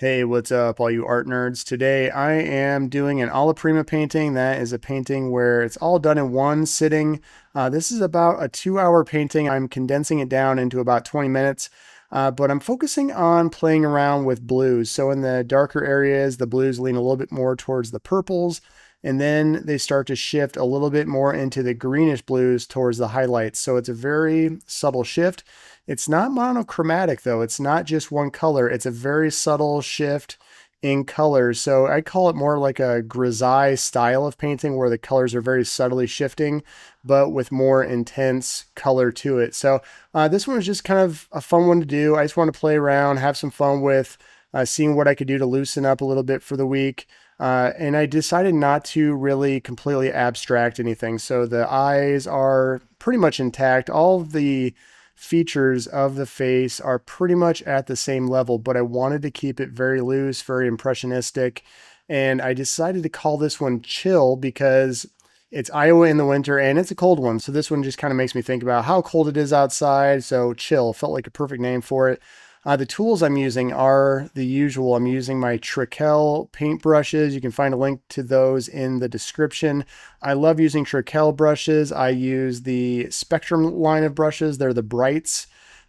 Hey, what's up, all you art nerds? Today I am doing an alla prima painting. That is a painting where it's all done in one sitting. This is about a 2 hour painting. I'm condensing it down into about 20 minutes, but I'm focusing on playing around with blues. So in the darker areas, the blues lean a little bit more towards the purples, and then they start to shift a little bit more into the greenish blues towards the highlights. So it's a very subtle shift. It's not monochromatic though. It's not just one color. It's a very subtle shift in colors. So I call it more like a grisaille style of painting where the colors are very subtly shifting, but with more intense color to it. So this one was just kind of a fun one to do. I just want to play around, have some fun with seeing what I could do to loosen up a little bit for the week. And I decided not to really completely abstract anything. So the eyes are pretty much intact. All of the features of the face are pretty much at the same level, but I wanted to keep it very loose, very impressionistic. And I decided to call this one Chill because it's Iowa in the winter and it's a cold one. So this one just kind of makes me think about how cold it is outside. So Chill felt like a perfect name for it. The tools I'm using are the usual. I'm using my TREKELL paint brushes. You can find a link to those in the description. I love using TREKELL brushes. I use the Spectrum line of brushes. They're the Brights.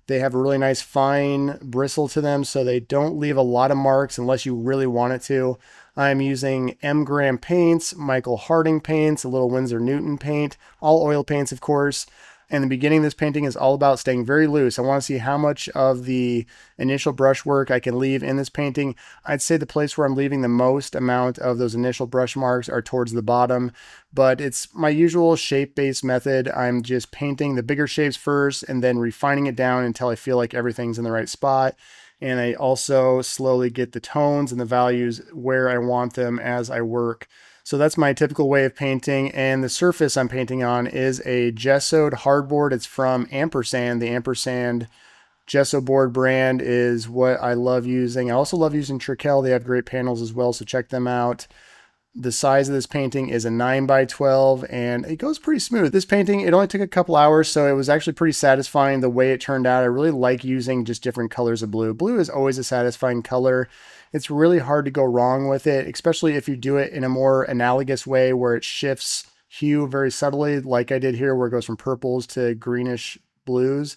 They have a really nice fine bristle to them, so they don't leave a lot of marks unless you really want it to. I'm using M. Graham paints, Michael Harding paints, a little Winsor Newton paint, all oil paints, of course. And the beginning of this painting is all about staying very loose. I want to see how much of the initial brush work I can leave in this painting. I'd say the place where I'm leaving the most amount of those initial brush marks are towards the bottom, but it's my usual shape-based method. I'm just painting the bigger shapes first and then refining it down until I feel like everything's in the right spot. And I also slowly get the tones and the values where I want them as I work. So that's my typical way of painting, and the surface I'm painting on is a gessoed hardboard. It's from Ampersand. The Ampersand gesso board brand is what I love using. I also love using TREKELL. They have great panels as well, so check them out. The size of this painting is a 9 by 12 and it goes pretty smooth. This painting, it only took a couple hours, so it was actually pretty satisfying the way it turned out. I really like using just different colors of blue. Blue is always a satisfying color. It's really hard to go wrong with it, especially if you do it in a more analogous way where it shifts hue very subtly, like I did here, where it goes from purples to greenish blues.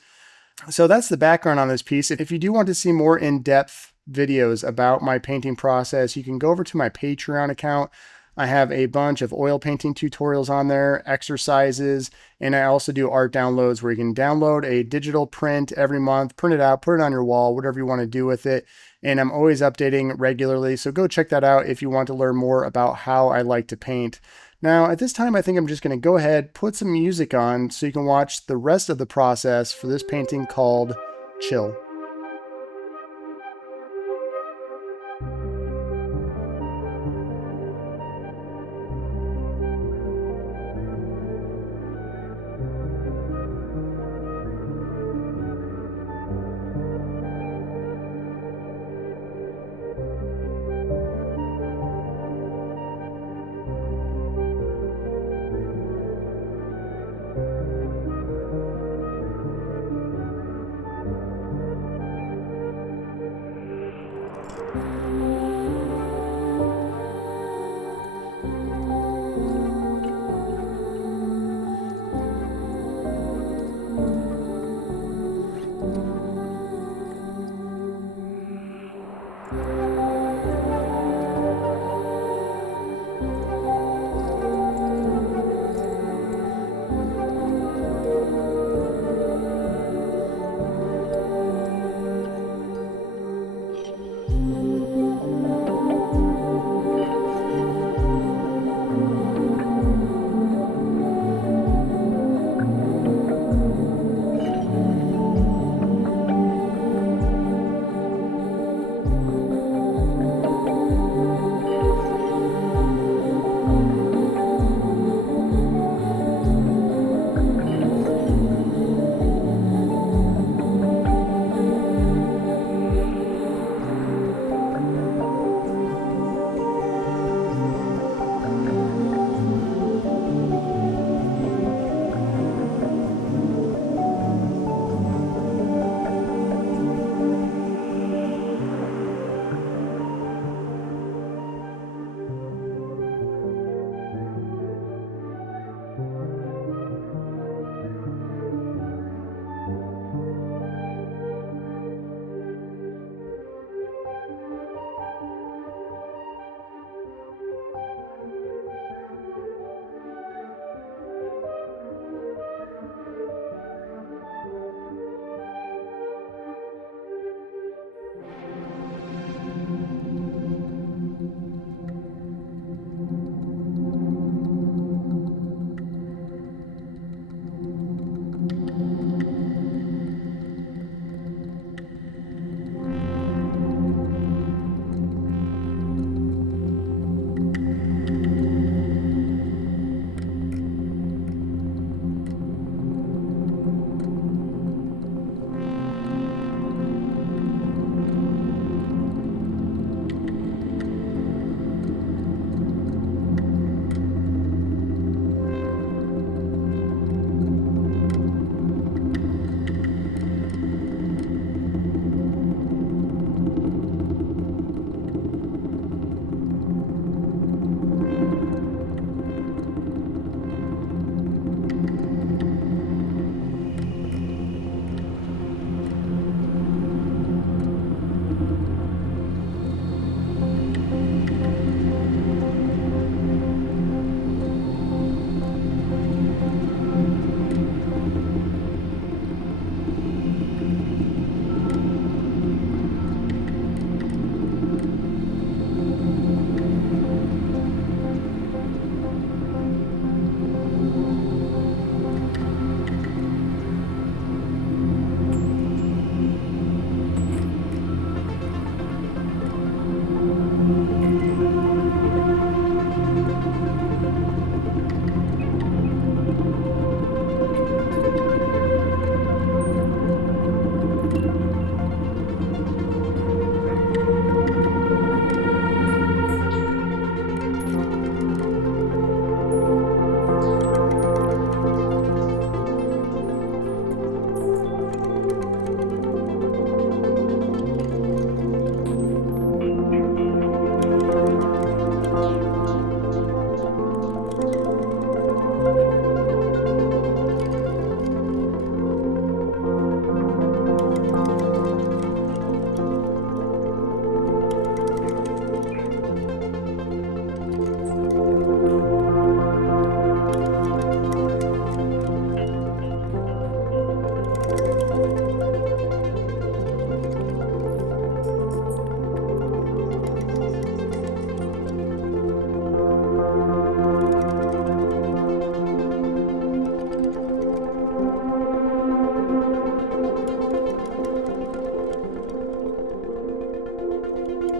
So that's the background on this piece. If you do want to see more in-depth videos about my painting process, you can go over to my Patreon account. I have a bunch of oil painting tutorials on there, exercises, and I also do art downloads where you can download a digital print every month, print it out, put it on your wall, whatever you want to do with it. And I'm always updating regularly, so go check that out if you want to learn more about how I like to paint. Now, at this time, I think I'm just going to go ahead, put some music on so you can watch the rest of the process for this painting called Chill.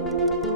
you.